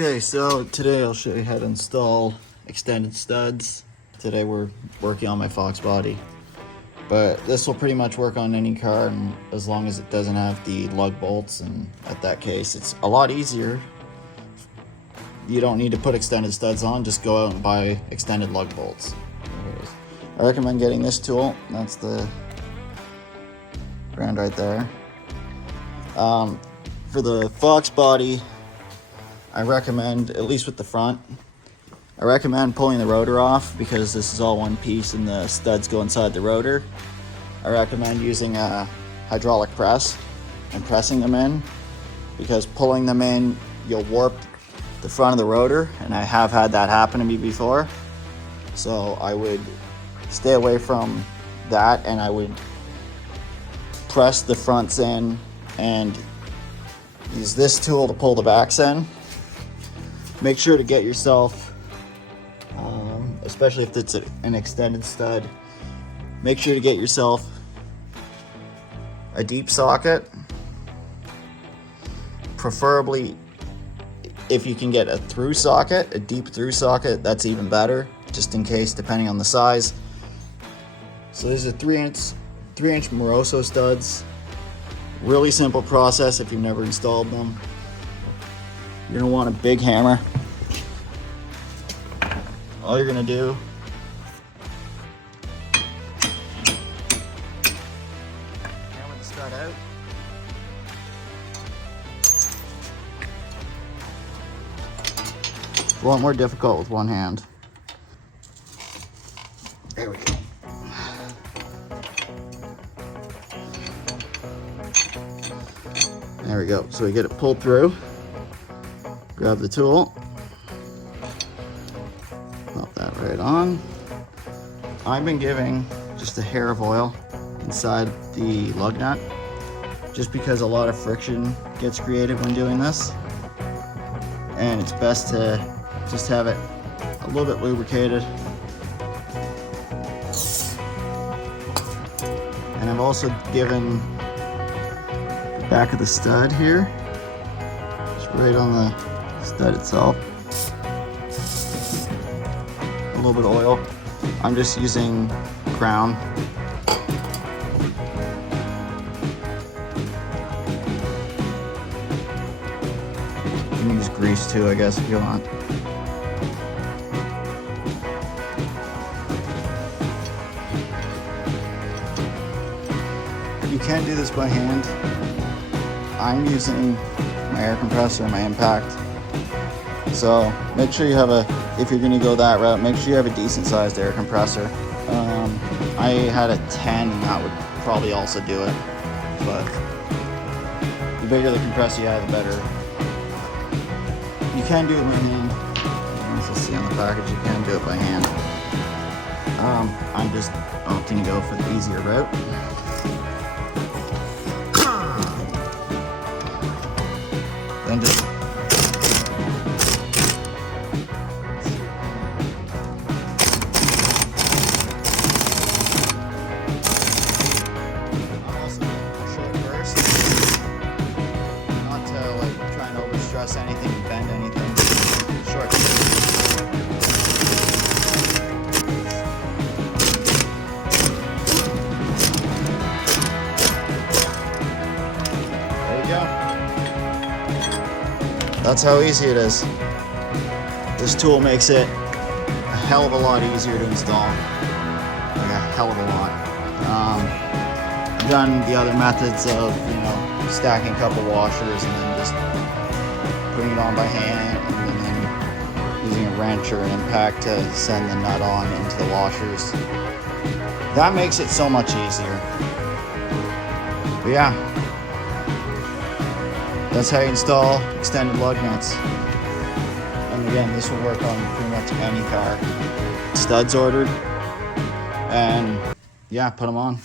Okay, so today I'll show you how to install extended studs. Today we're working on my Fox body, but this will pretty much work on any car, and as long as it doesn't have the lug bolts, and at that case it's a lot easier. You don't need to put extended studs on, just go out and buy extended lug bolts. Anyways, I recommend getting this tool. That's the brand right there. For the Fox body, I recommend, at least with the front, I recommend pulling the rotor off because this is all one piece and the studs go inside the rotor. I recommend using a hydraulic press and pressing them in, because pulling them in, you'll warp the front of the rotor, and I have had that happen to me before. So I would stay away from that, and I would press the fronts in and use this tool to pull the backs in. Make sure to get yourself, especially if it's an extended stud, make sure to get yourself a deep socket. Preferably, if you can get a through socket, a deep through socket, that's even better, just in case, depending on the size. So these are 3-inch Moroso studs. Really simple process if you've never installed them. You're gonna want a big hammer. All you're gonna do hammer the stud out. It's a lot more difficult with one hand. There we go. There we go. So we get it pulled through. Grab the tool, pop that right on. I've been giving just a hair of oil inside the lug nut, just because a lot of friction gets created when doing this, and it's best to just have it a little bit lubricated. And I've also given the back of the stud here, just right on the stud itself, a little bit of oil. I'm just using Crown. You can use grease too, I guess, if you want. You can do this by hand. I'm using my air compressor, my impact. So make sure you have if you're gonna go that route, make sure you have a decent sized air compressor. I had a 10, and that would probably also do it. But the bigger the compressor you have, the better. You can do it by hand. As you'll see on the package, you can do it by hand. I'm just opting to go for the easier route. Then just stress anything, bend anything. Short. There you go. That's how easy it is. This tool makes it a hell of a lot easier to install. Like a hell of a lot. I've done the other methods of, stacking a couple washers and then just putting it on by hand, and then using a wrench or an impact to send the nut on into the washers. That makes it so much easier. But yeah, that's how you install extended lug nuts. And again, this will work on pretty much any car. Studs ordered, and yeah, put them on.